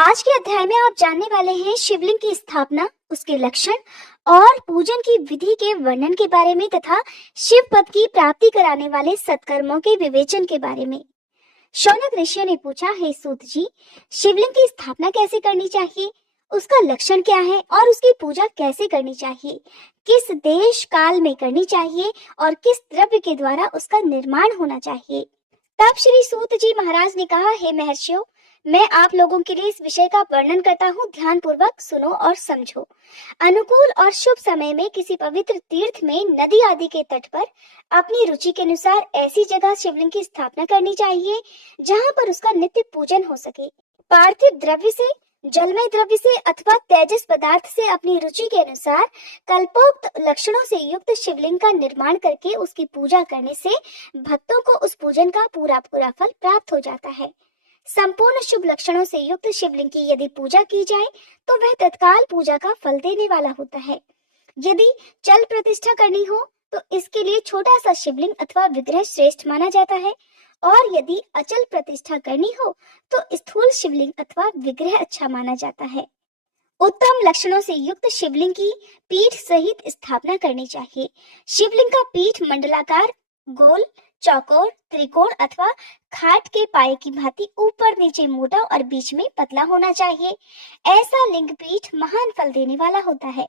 आज के अध्याय में आप जानने वाले हैं शिवलिंग की स्थापना, उसके लक्षण और पूजन की विधि के वर्णन के बारे में तथा शिव पद की प्राप्ति कराने वाले सत्कर्मों के विवेचन के बारे में। शौनक ऋषि ने पूछा, हे सूत जी, शिवलिंग की स्थापना कैसे करनी चाहिए, उसका लक्षण क्या है और उसकी पूजा कैसे करनी चाहिए, किस देश काल में करनी चाहिए और किस द्रव्य के द्वारा उसका निर्माण होना चाहिए। तब श्री सूत जी महाराज ने कहा, हे महर्षियों, मैं आप लोगों के लिए इस विषय का वर्णन करता हूँ, ध्यान पूर्वक सुनो और समझो। अनुकूल और शुभ समय में किसी पवित्र तीर्थ में नदी आदि के तट पर अपनी रुचि के अनुसार ऐसी जगह शिवलिंग की स्थापना करनी चाहिए जहाँ पर उसका नित्य पूजन हो सके। पार्थिव द्रव्य से, जलमय द्रव्य से अथवा तेजस पदार्थ से अपनी रुचि के अनुसार कल्पोक्त लक्षणों से युक्त शिवलिंग का निर्माण करके उसकी पूजा करने से भक्तों को उस पूजन का पूरा पूरा फल प्राप्त हो जाता है। संपूर्ण शुभ लक्षणों से युक्त शिवलिंग की यदि पूजा की जाए तो वह तत्काल पूजा का फल देने वाला होता है। यदि चल प्रतिष्ठा करनी हो तो इसके लिए छोटा सा शिवलिंग अथवा विग्रह श्रेष्ठ माना जाता है, और यदि अचल प्रतिष्ठा करनी हो तो स्थूल शिवलिंग अथवा विग्रह अच्छा माना जाता है। उत्तम लक्षणों से युक्त शिवलिंग की पीठ सहित स्थापना करनी चाहिए। शिवलिंग का पीठ मंडलाकार, गोल, चौकोर, त्रिकोण अथवा खाट के पाए की भांति ऊपर नीचे मोटा और बीच में पतला होना चाहिए। ऐसा लिंग पीठ महान फल देने वाला होता है।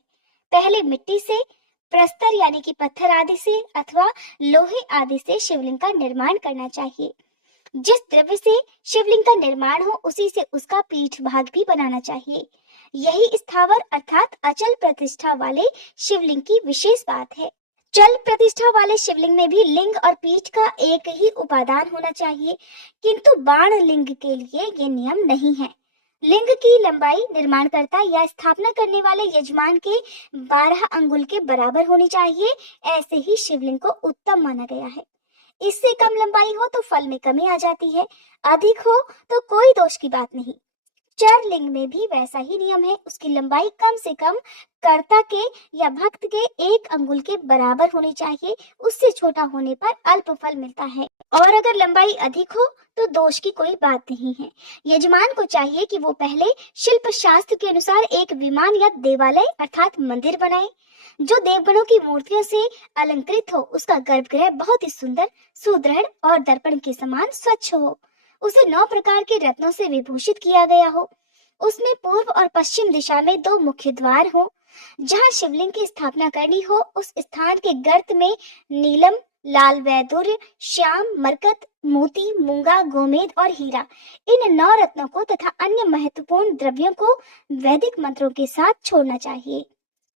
पहले मिट्टी से, प्रस्तर यानी कि पत्थर आदि से अथवा लोहे आदि से शिवलिंग का निर्माण करना चाहिए। जिस द्रव्य से शिवलिंग का निर्माण हो उसी से उसका पीठ भाग भी बनाना चाहिए। यही स्थावर अर्थात अचल प्रतिष्ठा वाले शिवलिंग की विशेष बात है। चल प्रतिष्ठा वाले शिवलिंग में भी लिंग और पीठ का एक ही उपादान होना चाहिए, किंतु बाण लिंग के लिए ये नियम नहीं है। लिंग की लंबाई निर्माणकर्ता या स्थापना करने वाले यजमान के 12 अंगुल के बराबर होनी चाहिए। ऐसे ही शिवलिंग को उत्तम माना गया है। इससे कम लंबाई हो तो फल में कमी आ जाती है, अधिक हो तो कोई दोष की बात नहीं। चर लिंग में भी वैसा ही नियम है, उसकी लंबाई कम से कम कर्ता के या भक्त के 1 अंगुल के बराबर होनी चाहिए। उससे छोटा होने पर अल्प फल मिलता है, और अगर लंबाई अधिक हो तो दोष की कोई बात नहीं है। यजमान को चाहिए कि वो पहले शिल्प शास्त्र के अनुसार एक विमान या देवालय अर्थात मंदिर बनाए जो देवगणों की मूर्तियों से अलंकृत हो। उसका गर्भगृह बहुत ही सुंदर, सुदृढ़ और दर्पण के समान स्वच्छ हो। उसे 9 प्रकार के रत्नों से विभूषित किया गया हो। उसमें पूर्व और पश्चिम दिशा में 2 मुख्य द्वार हो। जहाँ शिवलिंग की स्थापना करनी हो उस स्थान के गर्त में नीलम, लाल वैदुर्य, श्याम, मरकत, मोती, मूंगा, गोमेद और हीरा, इन 9 रत्नों को तथा अन्य महत्वपूर्ण द्रव्यों को वैदिक मंत्रों के साथ छोड़ना चाहिए।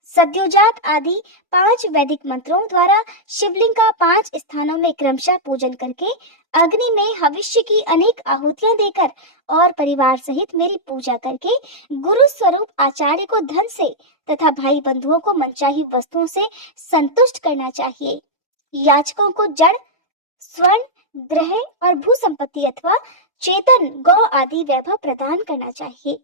सद्योजात आदि 5 वैदिक मंत्रों द्वारा शिवलिंग का 5 स्थानों में क्रमशः पूजन करके अग्नि में भविष्य की अनेक आहुतियां देकर और परिवार सहित मेरी पूजा करके गुरु स्वरूप आचार्य को धन से तथा भाई बंधुओं को मनचाही वस्तुओं से संतुष्ट करना चाहिए। याचकों को जड़, स्वर्ण, ग्रह और भू संपत्ति अथवा चेतन गौ आदि वैभव प्रदान करना चाहिए।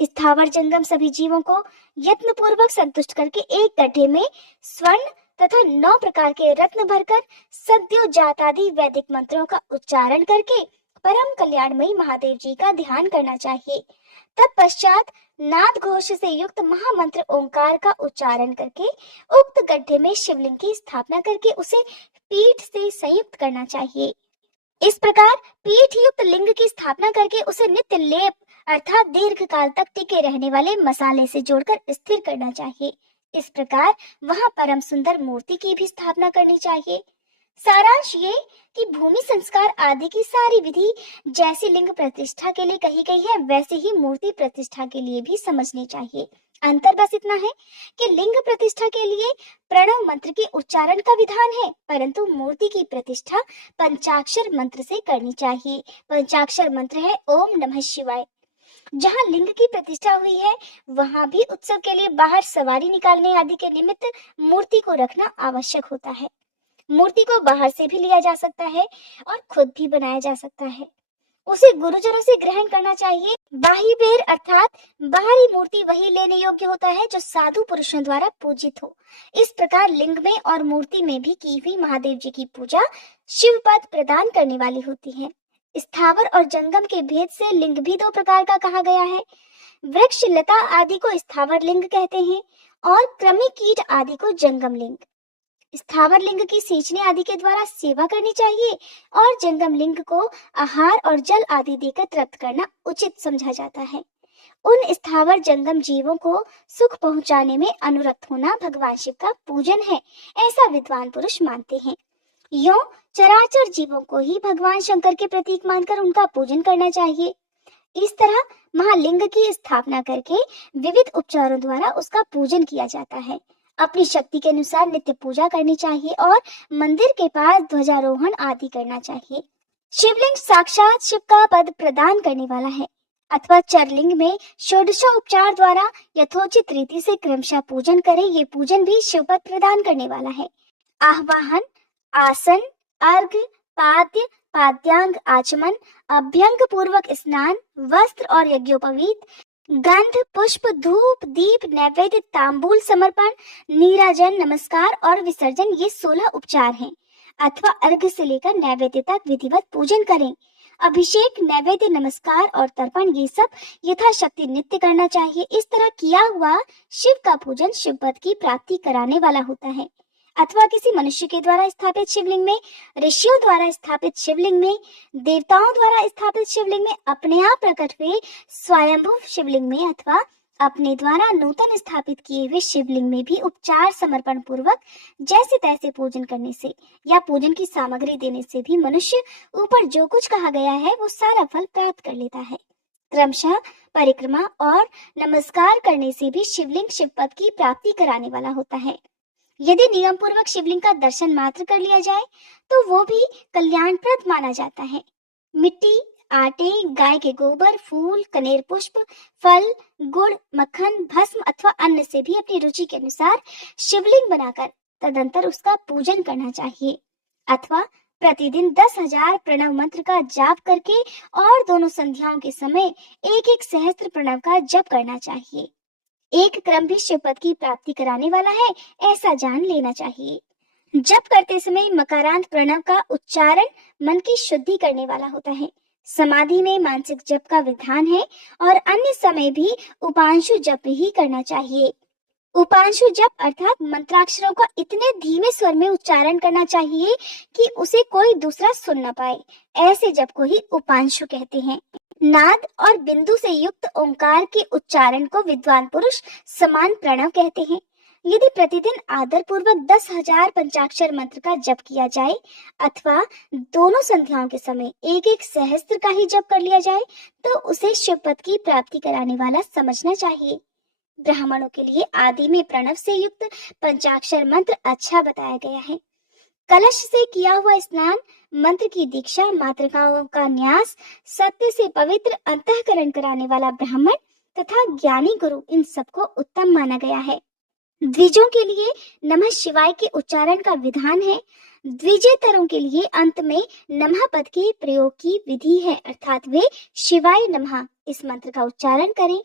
स्थावर जंगम सभी जीवों को यत्न पूर्वक संतुष्ट करके एक गड्ढे में स्वर्ण तथा 9 प्रकार के रत्न भरकर सद्यो जात आदि वैदिक मंत्रों का उच्चारण करके परम कल्याणमयी महादेव जी का ध्यान करना चाहिए। तत्पश्चात नाद घोष से युक्त महामंत्र ओंकार का उच्चारण करके उक्त गड्ढे में शिवलिंग की स्थापना करके उसे पीठ से संयुक्त करना चाहिए। इस प्रकार पीठ युक्त लिंग की स्थापना करके उसे नित्य लेप अर्थात दीर्घ काल तक टिके रहने वाले मसाले से जोड़कर स्थिर करना चाहिए। इस प्रकार वहां परम सुंदर मूर्ति की भी स्थापना करनी चाहिए। सारांश ये कि भूमि संस्कार आदि की सारी विधि जैसी लिंग प्रतिष्ठा के लिए कही गई है वैसे ही मूर्ति प्रतिष्ठा के लिए भी समझनी चाहिए। अंतर बस इतना है कि लिंग प्रतिष्ठा के लिए प्रणव मंत्र के उच्चारण का विधान है, परंतु मूर्ति की प्रतिष्ठा पंचाक्षर मंत्र से करनी चाहिए। पंचाक्षर मंत्र है ओम नमः शिवाय। जहाँ लिंग की प्रतिष्ठा हुई है वहां भी उत्सव के लिए बाहर सवारी निकालने आदि के निमित्त मूर्ति को रखना आवश्यक होता है। मूर्ति को बाहर से भी लिया जा सकता है और खुद भी बनाया जा सकता है। उसे गुरुजनों से ग्रहण करना चाहिए। बाही बेर अर्थात बाहरी मूर्ति वही लेने योग्य होता है जो साधु पुरुषों द्वारा पूजित हो। इस प्रकार लिंग में और मूर्ति में भी की हुई महादेव जी की पूजा शिव पद प्रदान करने वाली होती है। स्थावर और जंगम के भेद से लिंग भी दो प्रकार का कहा गया है। वृक्ष लता आदि को स्थावर लिंग कहते हैं और कृमि कीट आदि को जंगम लिंग। स्थावर लिंग की सींचने आदि के द्वारा सेवा करनी चाहिए और जंगम लिंग को आहार और जल आदि देकर तृप्त करना उचित समझा जाता है। उन स्थावर जंगम जीवों को सुख पहुंचाने में अनुरक्त होना भगवान शिव का पूजन है, ऐसा विद्वान पुरुष मानते हैं। यों चराचर जीवों को ही भगवान शंकर के प्रतीक मानकर उनका पूजन करना चाहिए। इस तरह महालिंग की स्थापना करके विविध उपचारों द्वारा उसका पूजन किया जाता है। अपनी शक्ति के अनुसार नित्य पूजा करनी चाहिए और मंदिर के पास ध्वजारोहण आदि करना चाहिए। शिवलिंग साक्षात शिव का पद प्रदान करने वाला है अथवा चरलिंग में षोडशोपचार द्वारा यथोचित रीति से क्रमशः पूजन करें, ये पूजन भी शिव पद प्रदान करने वाला है। आह्वाहन, आसन, अर्घ, पाद्य, पाद्यांग आचमन, अभ्यंग पूर्वक स्नान, वस्त्र और यज्ञोपवीत, गंध, पुष्प, धूप, दीप, नैवेद्य, तांबूल समर्पण, नीराजन, नमस्कार और विसर्जन, ये 16 उपचार हैं। अथवा अर्घ से लेकर नैवेद्य तक विधिवत पूजन करें। अभिषेक, नैवेद्य, नमस्कार और तर्पण, ये सब यथाशक्ति नित्य करना चाहिए। इस तरह किया हुआ शिव का पूजन शिव पद की प्राप्ति कराने वाला होता है। अथवा किसी मनुष्य के द्वारा स्थापित शिवलिंग में, ऋषियों द्वारा स्थापित शिवलिंग में, देवताओं द्वारा स्थापित शिवलिंग में, अपने आप प्रकट हुए स्वयंभू शिवलिंग में अथवा अपने द्वारा नूतन स्थापित किए हुए शिवलिंग में भी उपचार समर्पण पूर्वक जैसे तैसे पूजन करने से या पूजन की सामग्री देने से भी मनुष्य ऊपर जो कुछ कहा गया है वो सारा फल प्राप्त कर लेता है। क्रमशः परिक्रमा और नमस्कार करने से भी शिवलिंग शिव पद की प्राप्ति कराने वाला होता है। यदि नियम पूर्वक शिवलिंग का दर्शन मात्र कर लिया जाए तो वो भी कल्याणप्रद माना जाता है। मिट्टी, आटे, गाय के गोबर, फूल, कनेर पुष्प, फल, गुड़, मक्खन, भस्म अथवा अन्न से भी अपनी रुचि के अनुसार शिवलिंग बनाकर तदंतर उसका पूजन करना चाहिए। अथवा प्रतिदिन 10,000 प्रणव मंत्र का जाप करके और दोनों संध्याओं के समय एक सहस्त्र प्रणव का जप करना चाहिए। एक क्रम भी शिव पद की प्राप्ति कराने वाला है, ऐसा जान लेना चाहिए। जप करते समय मकारांत प्रणव का उच्चारण मन की शुद्धि करने वाला होता है। समाधि में मानसिक जप का विधान है और अन्य समय भी उपांशु जप ही करना चाहिए। उपांशु जप अर्थात मंत्राक्षरों का इतने धीमे स्वर में उच्चारण करना चाहिए कि उसे कोई दूसरा सुन न पाए, ऐसे जप को ही उपांशु कहते हैं। नाद और बिंदु से युक्त ओंकार के उच्चारण को विद्वान पुरुष समान प्रणव कहते हैं। यदि प्रतिदिन आदर पूर्वक 10,000 पंचाक्षर मंत्र का जप किया जाए अथवा दोनों संध्याओं के समय एक सहस्त्र का ही जप कर लिया जाए तो उसे शिव पद की प्राप्ति कराने वाला समझना चाहिए। ब्राह्मणों के लिए आदि में प्रणव से युक्त पंचाक्षर मंत्र अच्छा बताया गया है। कलश से किया हुआ स्नान, मंत्र की दीक्षा, मातृकाओं का न्यास, सत्य से पवित्र अंतःकरण कराने वाला ब्राह्मण तथा ज्ञानी गुरु, इन सबको उत्तम माना गया है। द्विजों के लिए नमः शिवाय के उच्चारण का विधान है। द्विजेतरों के लिए अंत में नमः पद के प्रयोग की विधि है, अर्थात वे शिवाय नमः इस मंत्र का उच्चारण करें।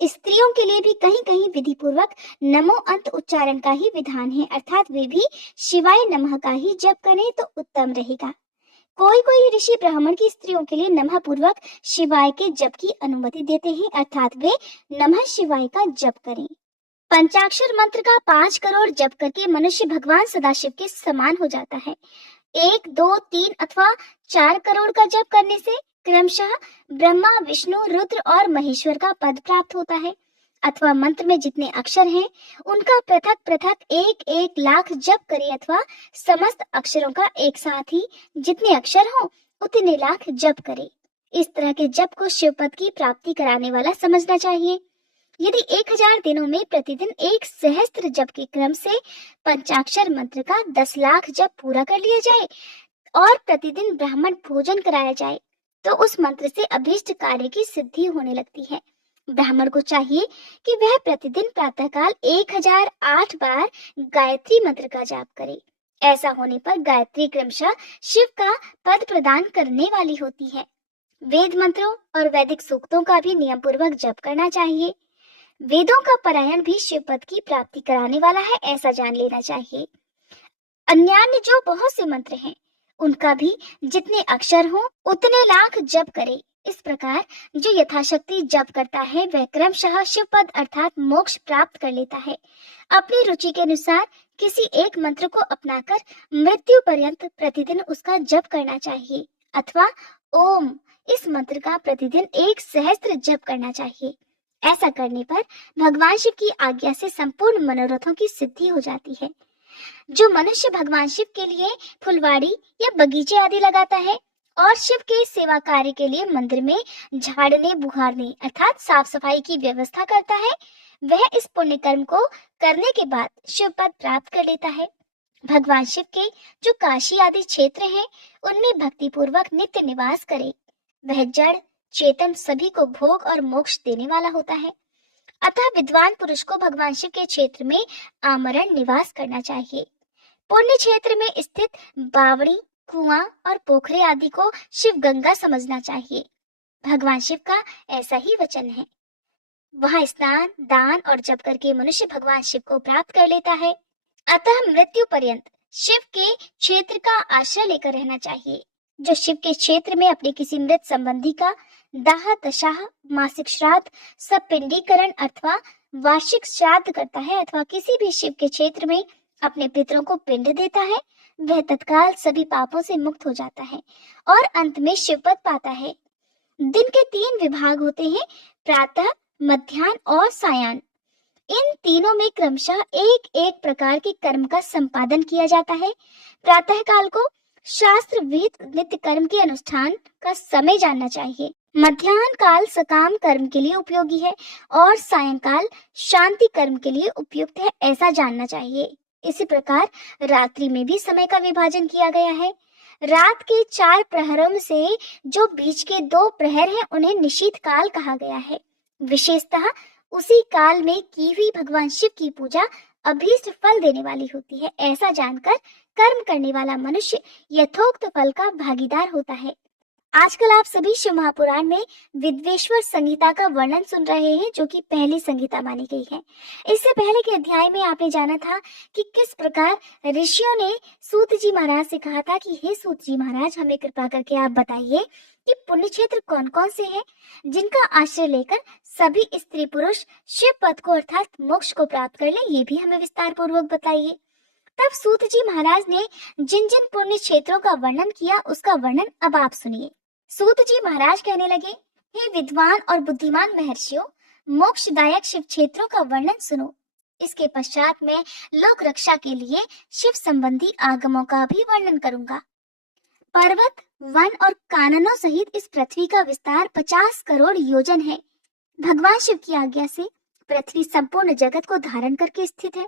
स्त्रियों के लिए भी कहीं कहीं विधि पूर्वक नमो अंत उच्चारण का ही विधान है, अर्थात वे भी शिवाय नमः का ही जप करें तो उत्तम रहेगा। कोई कोई ऋषि ब्राह्मण की स्त्रियों के लिए नमः पूर्वक शिवाय के जप की अनुमति देते हैं, अर्थात वे नमः शिवाय का जप करें। पंचाक्षर मंत्र का 5 करोड़ जप करके मनुष्य भगवान सदाशिव के समान हो जाता है। 1, 2, 3 अथवा 4 करोड़ का जप करने से क्रमशः ब्रह्मा, विष्णु, रुद्र और महेश्वर का पद प्राप्त होता है। अथवा मंत्र में जितने अक्षर हैं उनका पृथक पृथक 1 लाख जप करे अथवा समस्त अक्षरों का एक साथ ही जितने अक्षर हो उतने लाख जप करे। इस तरह के जप को शिव पद की प्राप्ति कराने वाला समझना चाहिए। यदि 1000 दिनों में प्रतिदिन 1 सहस्त्र जप के क्रम से पंचाक्षर मंत्र का 10 लाख जप पूरा कर लिया जाए और प्रतिदिन ब्राह्मण भोजन कराया जाए तो उस मंत्र से अभीष्ट कार्य की सिद्धि होने लगती है। ब्राह्मण को चाहिए कि वह प्रतिदिन प्रातःकाल 1008 बार गायत्री मंत्र का जाप करे। ऐसा होने पर गायत्री क्रमशः शिव का पद प्रदान करने वाली होती है। वेद मंत्रों और वैदिक सूक्तों का भी नियम पूर्वक जप करना चाहिए। वेदों का पारायण भी शिव पद की प्राप्ति कराने वाला है, ऐसा जान लेना चाहिए। अन्यान्य जो बहुत से मंत्र हैं उनका भी जितने अक्षर हो उतने लाख जप करे। इस प्रकार जो यथाशक्ति जप करता है वह क्रमशः शिव पद अर्थात मोक्ष प्राप्त कर लेता है। अपनी रुचि के अनुसार किसी एक मंत्र को अपनाकर मृत्यु पर्यंत प्रतिदिन उसका जप करना चाहिए, अथवा ओम इस मंत्र का प्रतिदिन 1 सहस्त्र जप करना चाहिए। ऐसा करने पर भगवान शिव की आज्ञा से संपूर्ण मनोरथों की सिद्धि हो जाती है। जो मनुष्य भगवान शिव के लिए फुलवाड़ी या बगीचे आदि लगाता है और शिव के सेवा कार्य के लिए मंदिर में झाड़ने बुहारने अर्थात साफ सफाई की व्यवस्था करता है, वह इस पुण्य कर्म को करने के बाद शिव पद प्राप्त कर लेता है। भगवान शिव के जो काशी आदि क्षेत्र हैं, उनमें भक्ति पूर्वक नित्य निवास करे। वह जड़ चेतन सभी को भोग और मोक्ष देने वाला होता है। अतः विद्वान पुरुष को भगवान शिव के क्षेत्र में आमरण निवास करना चाहिए। पुण्य क्षेत्र में स्थित बावड़ी, कुआं और पोखरे आदि को शिव गंगा समझना चाहिए। भगवान शिव का ऐसा ही वचन है। वहां स्नान, दान और जप करके मनुष्य भगवान शिव को प्राप्त कर लेता है। अतः मृत्यु पर्यंत शिव के क्षेत्र का आश्रय लेकर रहना चाहिए। जो शिव के क्षेत्र में अपने किसी मृत संबंधी का दाह दशाह, मासिक श्राद्ध, सपिंडीकरण अथवा वार्षिक श्राद्ध करता है अथवा किसी भी शिव के क्षेत्र में अपने पितरों को पिंड देता है, वह तत्काल सभी पापों से मुक्त हो जाता है और अंत में शिवपद पाता है। दिन के 3 विभाग होते हैं, प्रातः, मध्याह्न और सायं। इन तीनों में क्रमशः एक एक प्रकार के कर्म का संपादन किया जाता है। प्रातः काल को शास्त्र विहित नित्य कर्म के अनुष्ठान का समय जानना चाहिए। मध्याह्न काल सकाम कर्म के लिए उपयोगी है और सायंकाल शांति कर्म के लिए उपयुक्त है, ऐसा जानना चाहिए। इसी प्रकार रात्रि में भी समय का विभाजन किया गया है। रात के 4 प्रहरों में से जो बीच के 2 प्रहर हैं, उन्हें निशीथ काल कहा गया है। विशेषतः उसी काल में की हुई भगवान शिव की पूजा अभीष्ट फल देने वाली होती है। ऐसा जानकर कर्म करने वाला मनुष्य यथोक्त फल का भागीदार होता है। आजकल आप सभी शिव महापुराण में विद्वेश्वर संहिता का वर्णन सुन रहे हैं, जो कि पहली संहिता मानी गई है। इससे पहले के अध्याय में आपने जाना था कि किस प्रकार ऋषियों ने सूत जी महाराज से कहा था कि हे सूत जी महाराज, हमें कृपा करके आप बताइए कि पुण्य क्षेत्र कौन कौन से हैं जिनका आश्रय लेकर सभी स्त्री पुरुष शिव पद को अर्थात मोक्ष को प्राप्त कर ले, ये भी हमें विस्तार पूर्वक बताइए। तब सूत जी महाराज ने जिन जिन पुण्य क्षेत्रों का वर्णन किया, उसका वर्णन अब आप सुनिए। सूत जी महाराज कहने लगे, हे विद्वान और बुद्धिमान महर्षियों, मोक्षदायक शिव क्षेत्रों का वर्णन सुनो। इसके पश्चात मैं लोक रक्षा के लिए शिव संबंधी आगमों का भी वर्णन करूंगा। पर्वत, वन और काननों सहित इस पृथ्वी का विस्तार 50 करोड़ योजन है। भगवान शिव की आज्ञा से पृथ्वी संपूर्ण जगत को धारण करके स्थित है।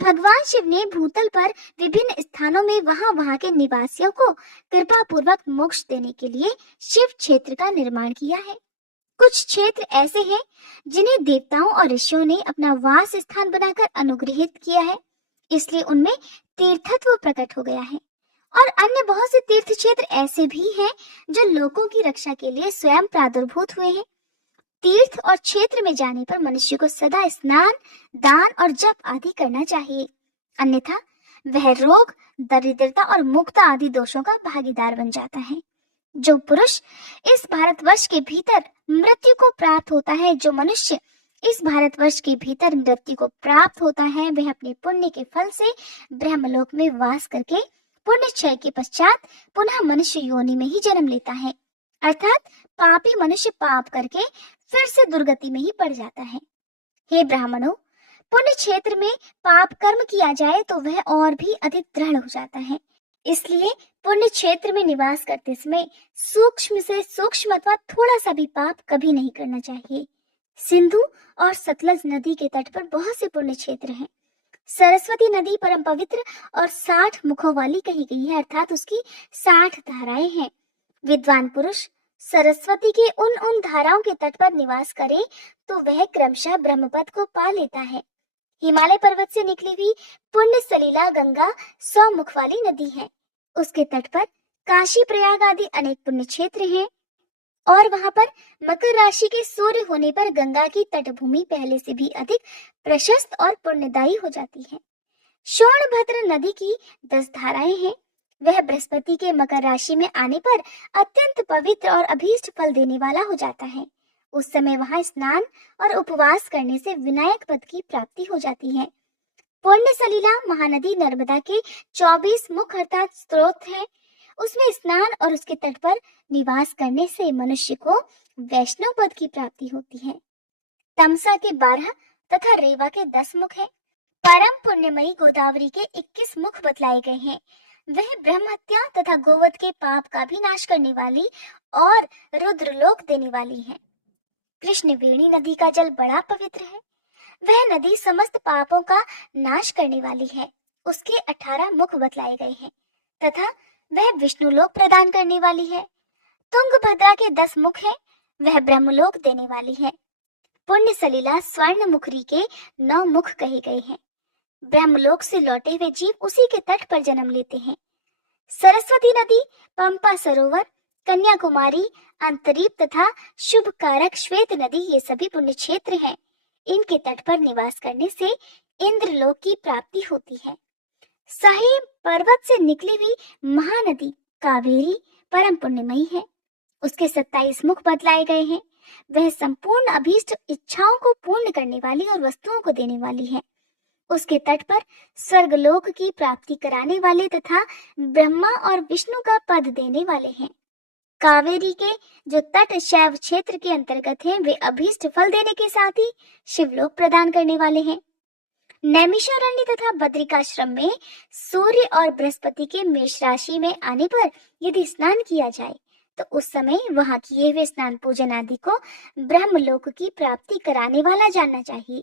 भगवान शिव ने भूतल पर विभिन्न स्थानों में वहां के निवासियों को कृपा पूर्वक मोक्ष देने के लिए शिव क्षेत्र का निर्माण किया है। कुछ क्षेत्र ऐसे हैं जिन्हें देवताओं और ऋषियों ने अपना वास स्थान बनाकर अनुग्रहित किया है, इसलिए उनमें तीर्थत्व प्रकट हो गया है। और अन्य बहुत से तीर्थ क्षेत्र ऐसे भी हैं जो लोगों की रक्षा के लिए स्वयं प्रादुर्भूत हुए हैं। तीर्थ और क्षेत्र में जाने पर मनुष्य को सदा स्नान, दान और जप आदि करना चाहिए, अन्यथा वह रोग, दरिद्रता और मुक्ता आदि दोषों का भागीदार बन जाता है। जो पुरुष इस भारतवर्ष के भीतर मृत्यु को प्राप्त होता है, जो मनुष्य इस भारतवर्ष के भीतर मृत्यु को प्राप्त होता है, वह अपने पुण्य के फल से ब्रह्मलोक में वास करके पुण्य क्षय के पश्चात पुनः मनुष्य योनि में ही जन्म लेता है, अर्थात पापी मनुष्य पाप करके फिर से दुर्गति में ही पड़ जाता है। हे ब्राह्मणों, पुण्य क्षेत्र में पाप कर्म किया जाए तो वह और भी अधिक दृढ़ हो जाता है। इसलिए पुण्य क्षेत्र में निवास करते समय सूक्ष्म से सूक्ष्म अथवा थोड़ा सा भी पाप कभी नहीं करना चाहिए। सिंधु और सतलज नदी के तट पर बहुत से पुण्य क्षेत्र हैं। सरस्वती नदी परम पवित्र और 60 मुखों वाली कही गई है, अर्थात उसकी 60 धाराएं हैं। विद्वान पुरुष सरस्वती के उन धाराओं के तट पर निवास करे तो वह क्रमशः ब्रह्मपद को पा लेता है। हिमालय पर्वत से निकली हुई पुण्य सलीला गंगा 100 मुख वाली नदी है। उसके तट पर काशी, प्रयाग आदि अनेक पुण्य क्षेत्र हैं और वहां पर मकर राशि के सूर्य होने पर गंगा की तटभूमि पहले से भी अधिक प्रशस्त और पुण्यदायी हो जाती है। शोणभद्र नदी की 10 धाराएं हैं। वह बृहस्पति के मकर राशि में आने पर अत्यंत पवित्र और अभीष्ट फल देने वाला हो जाता है। उस समय वहां स्नान और उपवास करने से विनायक पद की प्राप्ति हो जाती है। पुण्य सलिला महानदी नर्मदा के 24 मुख अर्थात स्रोत है। उसमें स्नान और उसके तट पर निवास करने से मनुष्य को वैष्णव पद की प्राप्ति होती है। तमसा के 12 तथा रेवा के 10 मुख है। परम पुण्यमयी गोदावरी के 21 मुख बतलाए गए हैं। वह ब्रह्म हत्या तथा गोवध के पाप का भी नाश करने वाली और रुद्रलोक देने वाली है। कृष्णवेणी नदी का जल बड़ा पवित्र है। वह नदी समस्त पापों का नाश करने वाली है। उसके 18 मुख बतलाए गए हैं तथा वह विष्णुलोक प्रदान करने वाली है। तुंगभद्रा के 10 मुख है। वह ब्रह्मलोक देने वाली है। पुण्य सलिला स्वर्ण मुखरी के 9 मुख कहे गए हैं। ब्रह्मलोक से लौटे हुए जीव उसी के तट पर जन्म लेते हैं। सरस्वती नदी, पंपा सरोवर, कन्याकुमारी, अंतरीप तथा शुभ कारक श्वेत नदी ये सभी पुण्य क्षेत्र हैं। इनके तट पर निवास करने से इंद्रलोक की प्राप्ति होती है। साहिब पर्वत से निकली हुई महानदी कावेरी परम पुण्यमयी है। उसके 27 मुख बतलाए गए हैं। वह संपूर्ण अभीष्ट इच्छाओं को पूर्ण करने वाली और वस्तुओं को देने वाली है। उसके तट पर स्वर्गलोक की प्राप्ति कराने वाले तथा ब्रह्मा और विष्णु का पद देने वाले हैं। कावेरी के जो तट शैव क्षेत्र के अंतर्गत हैं, वे अभीष्ट फल देने के साथ ही शिवलोक प्रदान करने वाले हैं। नैमिषारण्य तथा बद्रिकाश्रम में सूर्य और बृहस्पति के मेष राशि में आने पर यदि स्नान किया जाए तो उस समय वहां किए हुए स्नान पूजन आदि को ब्रह्मलोक की प्राप्ति कराने वाला जानना चाहिए।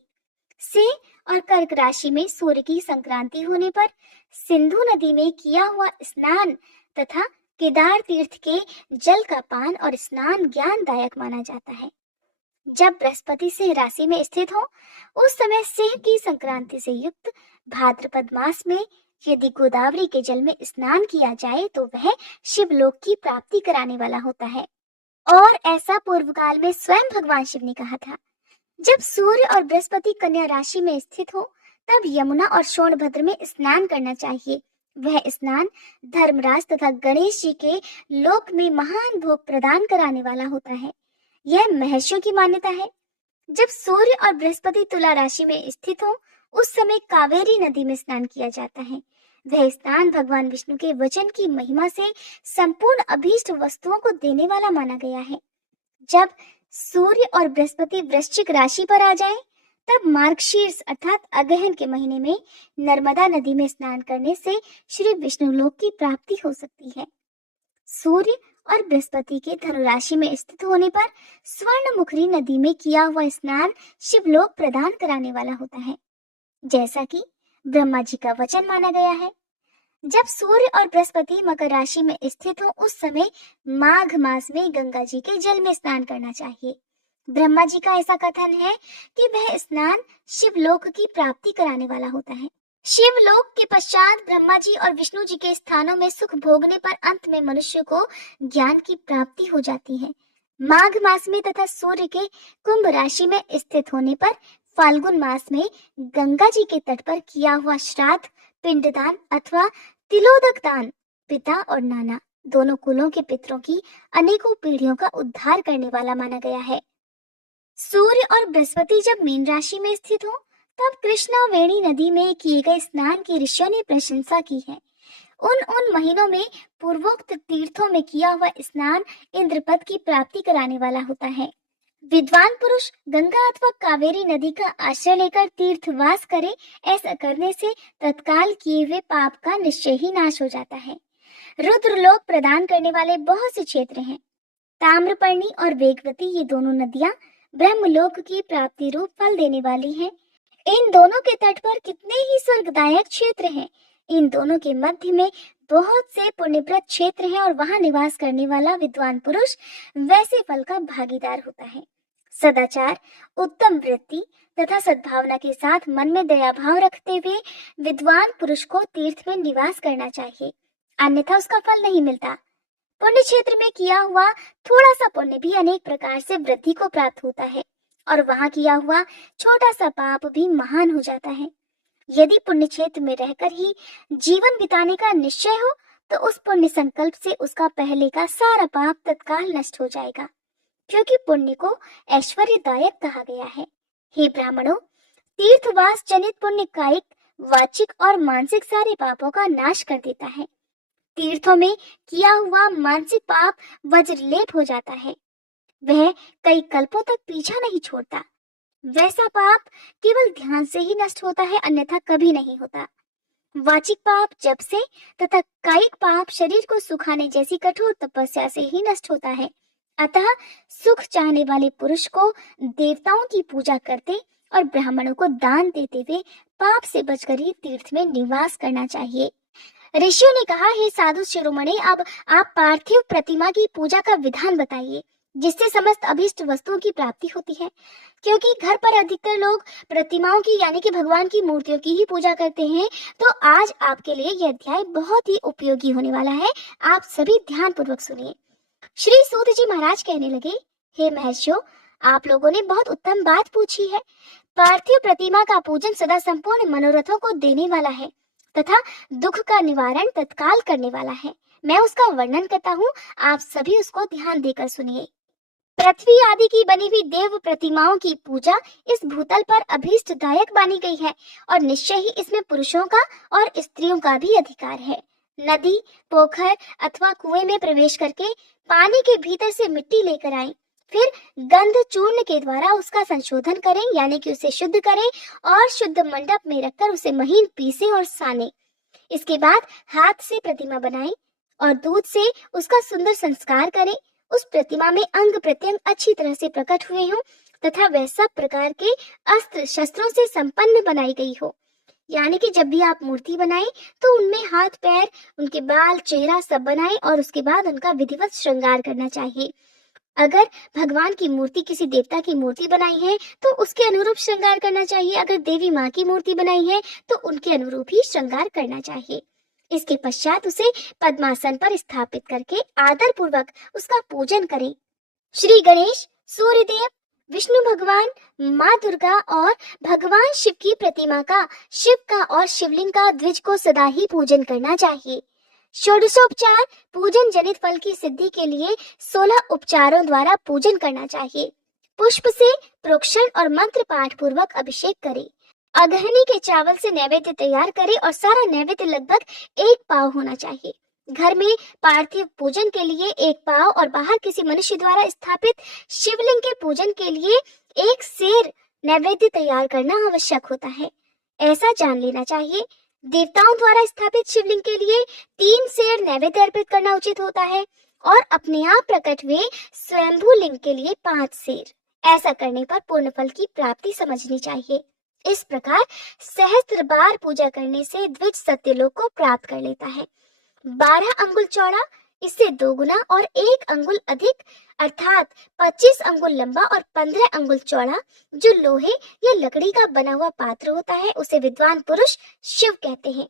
सिंह और कर्क राशि में सूर्य की संक्रांति होने पर सिंधु नदी में किया हुआ स्नान तथा केदार तीर्थ के जल का पान और स्नान ज्ञानदायक माना जाता है। जब बृहस्पति सिंह राशि में स्थित हो उस समय सिंह की संक्रांति से युक्त भाद्रपद मास में यदि गोदावरी के जल में स्नान किया जाए तो वह शिवलोक की प्राप्ति कराने वाला होता है। और ऐसा पूर्व काल में स्वयं भगवान शिव ने कहा था। जब सूर्य और बृहस्पति कन्या राशि में स्थित हो तब यमुना और सोनभद्र में स्नान करना चाहिए। वह स्नान धर्मराज तथा गणेश जी के लोक में महान भोग प्रदान कराने वाला होता है। यह महर्षियों की मान्यता है। जब सूर्य और बृहस्पति तुला राशि में स्थित हो उस समय कावेरी नदी में स्नान किया जाता है। वह स्नान भगवान विष्णु के वचन की महिमा से संपूर्ण अभीष्ट वस्तुओं को देने वाला माना गया है। जब सूर्य और बृहस्पति वृश्चिक राशि पर आ जाएं, तब मार्गशीर्ष अर्थात अगहन के महीने में नर्मदा नदी में स्नान करने से श्री विष्णु लोक की प्राप्ति हो सकती है। सूर्य और बृहस्पति के धनु राशि में स्थित होने पर स्वर्णमुखरी नदी में किया हुआ स्नान शिवलोक प्रदान कराने वाला होता है, जैसा कि ब्रह्मा जी का वचन माना गया है। जब सूर्य और बृहस्पति मकर राशि में स्थित हो उस समय माघ मास में गंगा जी के जल में स्नान करना चाहिए। ब्रह्मा जी का ऐसा कथन है कि वह स्नान शिवलोक की प्राप्ति कराने वाला होता है। शिवलोक के पश्चात ब्रह्मा जी और विष्णु जी के स्थानों में सुख भोगने पर अंत में मनुष्य को ज्ञान की प्राप्ति हो जाती है। माघ मास में तथा सूर्य के कुंभ राशि में स्थित होने पर फाल्गुन मास में गंगा जी के तट पर किया हुआ श्राद्ध, पिंडदान अथवा तिलोदक दान पिता और नाना दोनों कुलों के पितरों की अनेकों पीढ़ियों का उद्धार करने वाला माना गया है। सूर्य और बृहस्पति जब मीन राशि में स्थित हो तब कृष्णा वेणी नदी में किए गए स्नान की ऋषियों ने प्रशंसा की है। उन महीनों में पूर्वोक्त तीर्थों में किया हुआ स्नान इंद्रपद की प्राप्ति कराने वाला होता है। विद्वान पुरुष गंगा अथवा कावेरी नदी का आश्रय लेकर तीर्थवास करे, ऐसा करने से तत्काल किए हुए पाप का निश्चय ही नाश हो जाता है। रुद्रलोक प्रदान करने वाले बहुत से क्षेत्र हैं। ताम्रपर्णी और वेगवती ये दोनों नदियां ब्रह्मलोक की प्राप्ति रूप फल देने वाली हैं। इन दोनों के तट पर कितने ही स्वर्गदायक क्षेत्र हैं। इन दोनों के मध्य में बहुत से पुण्यप्रद क्षेत्र हैं और वहां निवास करने वाला विद्वान पुरुष वैसे फल का भागीदार होता है। सदाचार, उत्तम वृत्ति तथा सद्भावना के साथ मन में दया भाव रखते हुए विद्वान पुरुष को तीर्थ में निवास करना चाहिए, अन्यथा उसका फल नहीं मिलता। पुण्य क्षेत्र में किया हुआ थोड़ा सा पुण्य भी अनेक प्रकार से वृद्धि को प्राप्त होता है और वहां किया हुआ छोटा सा पाप भी महान हो जाता है। यदि पुण्य क्षेत्र में रहकर ही जीवन बिताने का निश्चय हो तो उस पुण्य संकल्प से उसका पहले का सारा पाप तत्काल नष्ट हो जाएगा, क्योंकि पुण्य को ऐश्वर्यदायक कहा गया है। हे ब्राह्मणों, तीर्थवास जनित पुण्य कायिक, वाचिक और मानसिक सारे पापों का नाश कर देता है। तीर्थों में किया हुआ मानसिक पाप वज्रलेप हो जाता है, वह कई कल्पों तक पीछा नहीं छोड़ता। वैसा पाप केवल ध्यान से ही नष्ट होता है, अन्यथा कभी नहीं होता। वाचिक पाप जब से तथा कायिक पाप शरीर को सुखाने जैसी कठोर तपस्या से ही नष्ट होता है। अतः सुख चाहने वाले पुरुष को देवताओं की पूजा करते और ब्राह्मणों को दान देते हुए पाप से बचकर ही तीर्थ में निवास करना चाहिए। ऋषियों ने कहा, हे साधु शिरोमणि, अब आप पार्थिव प्रतिमा की पूजा का विधान बताइए, जिससे समस्त अभीष्ट वस्तुओं की प्राप्ति होती है। क्योंकि घर पर अधिकतर लोग प्रतिमाओं की यानी कि भगवान की मूर्तियों की ही पूजा करते हैं, तो आज आपके लिए यह अध्याय बहुत ही उपयोगी होने वाला है। आप सभी ध्यान पूर्वक सुनिए। श्री सूत जी महाराज कहने लगे, हे महर्षियों, आप लोगों ने बहुत उत्तम बात पूछी है। पार्थिव प्रतिमा का पूजन सदा संपूर्ण मनोरथों को देने वाला है तथा दुख का निवारण तत्काल करने वाला है। मैं उसका वर्णन करता हूँ, आप सभी उसको ध्यान देकर सुनिए। पृथ्वी आदि की बनी हुई देव प्रतिमाओं की पूजा इस भूतल पर अभीष्टदायक मानी गई है और निश्चय ही इसमें पुरुषों का और स्त्रियों का भी अधिकार है। नदी, पोखर अथवा कुएं में प्रवेश करके पानी के भीतर से मिट्टी लेकर आएं, फिर गंध चूर्ण के द्वारा उसका संशोधन करें, यानी कि उसे शुद्ध करें और शुद्ध मंडप में रखकर उसे महीन पीसे और साने। इसके बाद हाथ से प्रतिमा बनाएं और दूध से उसका सुंदर संस्कार करें। उस प्रतिमा में अंग प्रत्यंग अच्छी तरह से प्रकट हुए हों तथा वह सब प्रकार के अस्त्र शस्त्रों से संपन्न बनाई गई हो। यानी कि जब भी आप मूर्ति बनाएं तो उनमें हाथ पैर, उनके बाल, चेहरा सब बनाएं और उसके बाद उनका विधिवत श्रृंगार करना चाहिए। अगर भगवान की मूर्ति किसी देवता की मूर्ति बनाई है तो उसके अनुरूप श्रृंगार करना चाहिए। अगर देवी माँ की मूर्ति बनाई है तो उनके अनुरूप ही श्रृंगार करना चाहिए। इसके पश्चात उसे पद्मासन पर स्थापित करके आदर पूर्वक उसका पूजन करें। श्री गणेश, सूर्यदेव, विष्णु भगवान, माँ दुर्गा और भगवान शिव की प्रतिमा का, शिव का और शिवलिंग का द्विज को सदा ही पूजन करना चाहिए। षोडशोपचार पूजन जनित फल की सिद्धि के लिए 16 उपचारों द्वारा पूजन करना चाहिए। पुष्प से प्रोक्षण और मंत्र पाठ पूर्वक अभिषेक करें। अगहनी के चावल से नैवेद्य तैयार करें और सारा नैवेद्य लगभग 1 पाव होना चाहिए। घर में पार्थिव पूजन के लिए 1 पाव और बाहर किसी मनुष्य द्वारा स्थापित शिवलिंग के पूजन के लिए 1 सेर नैवेद्य तैयार करना आवश्यक होता है। ऐसा जान लेना चाहिए, देवताओं द्वारा स्थापित शिवलिंग के लिए 3 सेर नैवेद्य अर्पित करना उचित होता है और अपने आप प्रकट हुए स्वयंभू लिंग के लिए 5 सेर। ऐसा करने पर पूर्ण फल की प्राप्ति समझनी चाहिए। इस प्रकार सहस्त्र बार पूजा करने से द्विज सत्यलोक को प्राप्त कर लेता है। 12 अंगुल चौड़ा, इससे 2 गुना और 1 अंगुल अधिक अर्थात 25 अंगुल लंबा और 15 अंगुल चौड़ा जो लोहे या लकड़ी का बना हुआ पात्र होता है, उसे विद्वान पुरुष शिव कहते हैं।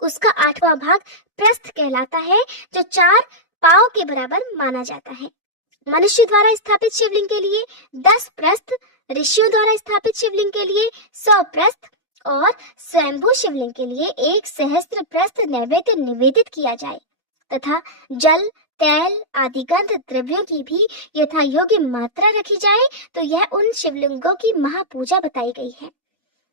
उसका 8वां भाग प्रस्थ कहलाता है, जो 4 पाव के बराबर माना जाता है। मनुष्य द्वारा स्थापित शिवलिंग के लिए 10 प्रस्थ, ऋषियों द्वारा स्थापित शिवलिंग के लिए 100 प्रस्थ और स्वयंभू शिवलिंग के लिए 1 सहस्त्र प्रस्थ नैवेद्य निवेदित किया जाए तथा जल, तेल आदि गंध द्रव्यों की भी यथा योग्य मात्रा रखी जाए, तो यह उन शिवलिंगों की महापूजा बताई गई है।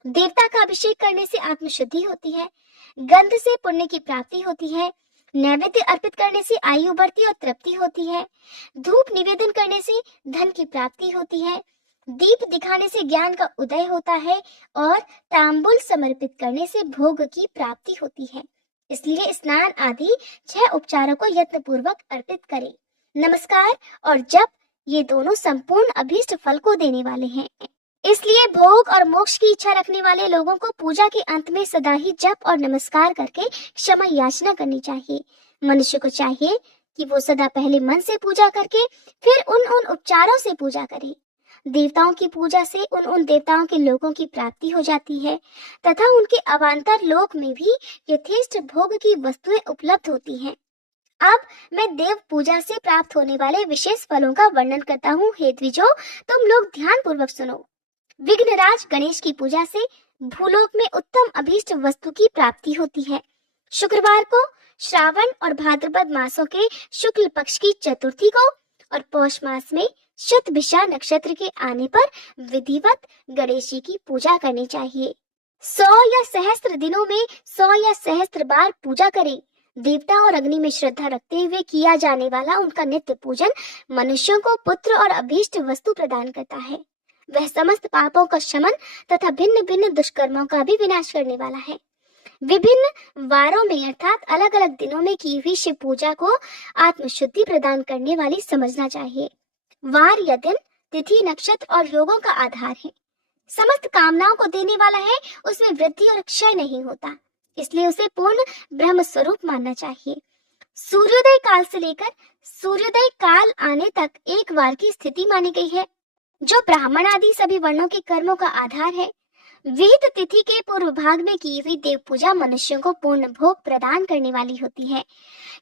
देवता का अभिषेक करने से आत्मशुद्धि होती है, गंध से पुण्य की प्राप्ति होती है, नैवेद्य अर्पित करने से आयु बढ़ती और तृप्ति होती है, धूप निवेदन करने से धन की प्राप्ति होती है, दीप दिखाने से ज्ञान का उदय होता है और तांबुल समर्पित करने से भोग की प्राप्ति होती है। इसलिए स्नान आदि 6 उपचारों को यत्न पूर्वक अर्पित करें। नमस्कार और जप, ये दोनों संपूर्ण अभीष्ट फल को देने वाले हैं। इसलिए भोग और मोक्ष की इच्छा रखने वाले लोगों को पूजा के अंत में सदा ही जप और नमस्कार करके क्षमा याचना करनी चाहिए। मनुष्य को चाहिए कि वो सदा पहले मन से पूजा करके फिर उन उपचारों से पूजा करे। देवताओं की पूजा से उन देवताओं के लोगों की प्राप्ति हो जाती है तथा उनके अवान्तर लोक में भी यथेष्ट भोग की वस्तुएं उपलब्ध होती हैं। अब मैं देव पूजा से प्राप्त होने वाले विशेष फलों का वर्णन करता हूँ। हे द्विजों, तुम लोग ध्यान पूर्वक सुनो। विघ्नराज गणेश की पूजा से भूलोक में उत्तम अभीष्ट वस्तु की प्राप्ति होती है। शुक्रवार को श्रावण और भाद्रपद मासों के शुक्ल पक्ष की चतुर्थी को और पौष मास में शतभिषा नक्षत्र के आने पर विधिवत गणेश जी की पूजा करनी चाहिए। 100 या सहस्त्र दिनों में 100 या सहस्त्र बार पूजा करें। देवता और अग्नि में श्रद्धा रखते हुए किया जाने वाला उनका नित्य पूजन मनुष्यों को पुत्र और अभीष्ट वस्तु प्रदान करता है। वह समस्त पापों का शमन तथा भिन्न भिन्न दुष्कर्मों का भी विनाश करने वाला है। विभिन्न वारों में अर्थात अलग अलग दिनों में की हुई शिव पूजा को आत्मशुद्धि प्रदान करने वाली समझना चाहिए। वार या दिन, तिथि, नक्षत्र और योगों का आधार है। समस्त कामनाओं को देने वाला है, उसमें वृद्धि और क्षय नहीं होता, इसलिए उसे पूर्ण ब्रह्म स्वरूप मानना चाहिए। सूर्योदय काल से लेकर सूर्योदय काल आने तक एक वार की स्थिति मानी गई है, जो ब्राह्मण आदि सभी वर्णों के कर्मों का आधार है। विहित तिथि के पूर्व भाग में की हुई देव पूजा मनुष्यों को पूर्ण भोग प्रदान करने वाली होती है।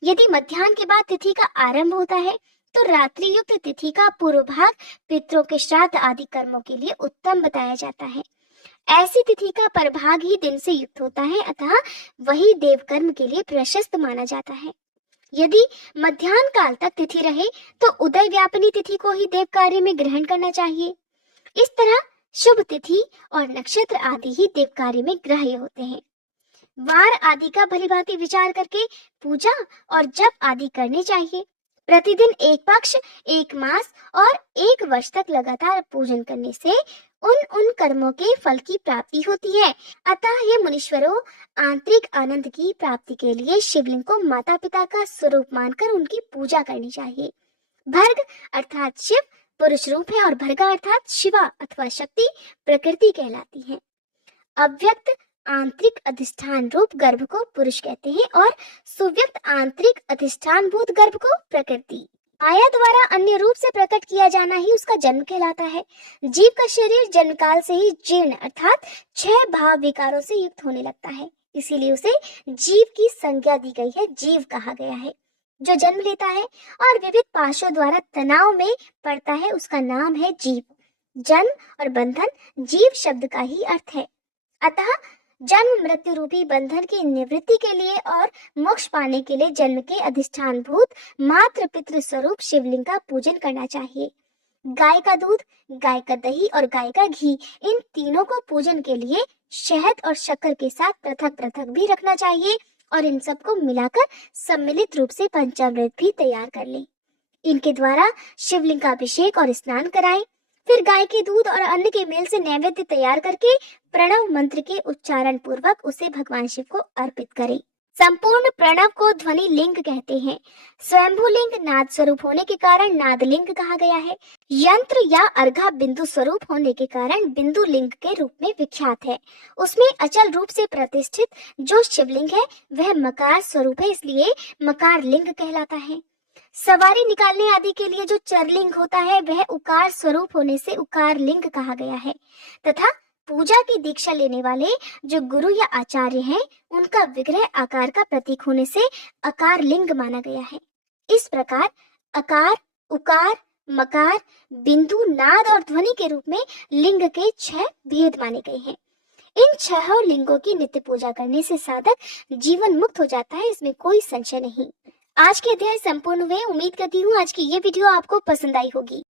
यदि मध्याह्न के बाद तिथि का आरंभ होता है तो रात्रि युक्त तिथि का पूर्व भाग पितरों के श्राद्ध आदि कर्मों के लिए उत्तम बताया जाता है। ऐसी तिथि का परभाग ही दिन से युक्त होता है, अतः वही देव कर्म के लिए प्रशस्त माना जाता है। यदि मध्याह्न काल तक तिथि रहे तो उदय व्यापिनी तिथि को ही देव कार्य में ग्रहण करना चाहिए। इस तरह शुभ तिथि और नक्षत्र आदि ही देव कार्य में ग्राह्य होते हैं। वार आदि का भलीभांति विचार करके पूजा और जप आदि करने चाहिए। प्रतिदिन एक पक्ष, एक मास और एक वर्ष तक लगातार पूजन करने से उन कर्मों के फल की प्राप्ति होती है। अतः ये मुनीश्वरों, आंतरिक आनंद की प्राप्ति के लिए शिवलिंग को माता पिता का स्वरूप मानकर उनकी पूजा करनी चाहिए। भर्ग अर्थात शिव पुरुष रूप है और भर्गा अर्थात शिवा अथवा शक्ति प्रकृति कहलाती है। अव्यक्त आंतरिक अधिष्ठान रूप गर्भ को पुरुष कहते हैं और सुव्यक्त आंतरिक अधिष्ठान भूत गर्भ को प्रकृति। माया द्वारा अन्य रूप से प्रकट किया जाना ही उसका जन्म कहलाता है। जीव का शरीर जन्म काल से ही जीर्ण अर्थात 6 भाव विकारों से युक्त होने लगता है, इसीलिए उसे जीव की संज्ञा दी गई है, जीव कहा गया है। जो जन्म लेता है और विविध पाशों द्वारा तनाव में पड़ता है उसका नाम है जीव। जन्म और बंधन जीव शब्द का ही अर्थ है। अतः जन्म मृत्यु रूपी बंधन की निवृत्ति के लिए और मोक्ष पाने के लिए जन्म के अधिष्ठान भूत मातृ पितृ स्वरूप शिवलिंग का पूजन करना चाहिए। गाय का दूध, गाय का दही और गाय का घी, इन तीनों को पूजन के लिए शहद और शक्कर के साथ पृथक पृथक भी रखना चाहिए और इन सबको मिलाकर सम्मिलित रूप से पंचामृत भी तैयार कर लें। इनके द्वारा शिवलिंग का अभिषेक और स्नान कराएं। फिर गाय के दूध और अन्न के मेल से नैवेद्य तैयार करके प्रणव मंत्र के उच्चारण पूर्वक उसे भगवान शिव को अर्पित करें। संपूर्ण प्रणव को ध्वनि लिंग कहते हैं। स्वयंभू लिंग नाद स्वरूप होने के कारण नाद लिंग कहा गया है। यंत्र या अर्घा बिंदु स्वरूप होने के कारण बिंदु लिंग के रूप में विख्यात है। उसमें अचल रूप से प्रतिष्ठित जो शिवलिंग है वह मकार स्वरूप है, इसलिए मकार लिंग कहलाता है। सवारी निकालने आदि के लिए जो चरलिंग होता है वह उकार स्वरूप होने से उकार लिंग कहा गया है तथा पूजा की दीक्षा लेने वाले जो गुरु या आचार्य हैं उनका विग्रह आकार का प्रतीक होने से अकार लिंग माना गया है। इस प्रकार अकार, उकार, मकार, बिंदु, नाद और ध्वनि के रूप में लिंग के 6 भेद माने गए हैं। इन 6 लिंगों की नित्य पूजा करने से साधक जीवन मुक्त हो जाता है, इसमें कोई संशय नहीं। आज के अध्याय संपूर्ण हुए। उम्मीद करती हूँ आज की ये वीडियो आपको पसंद आई होगी।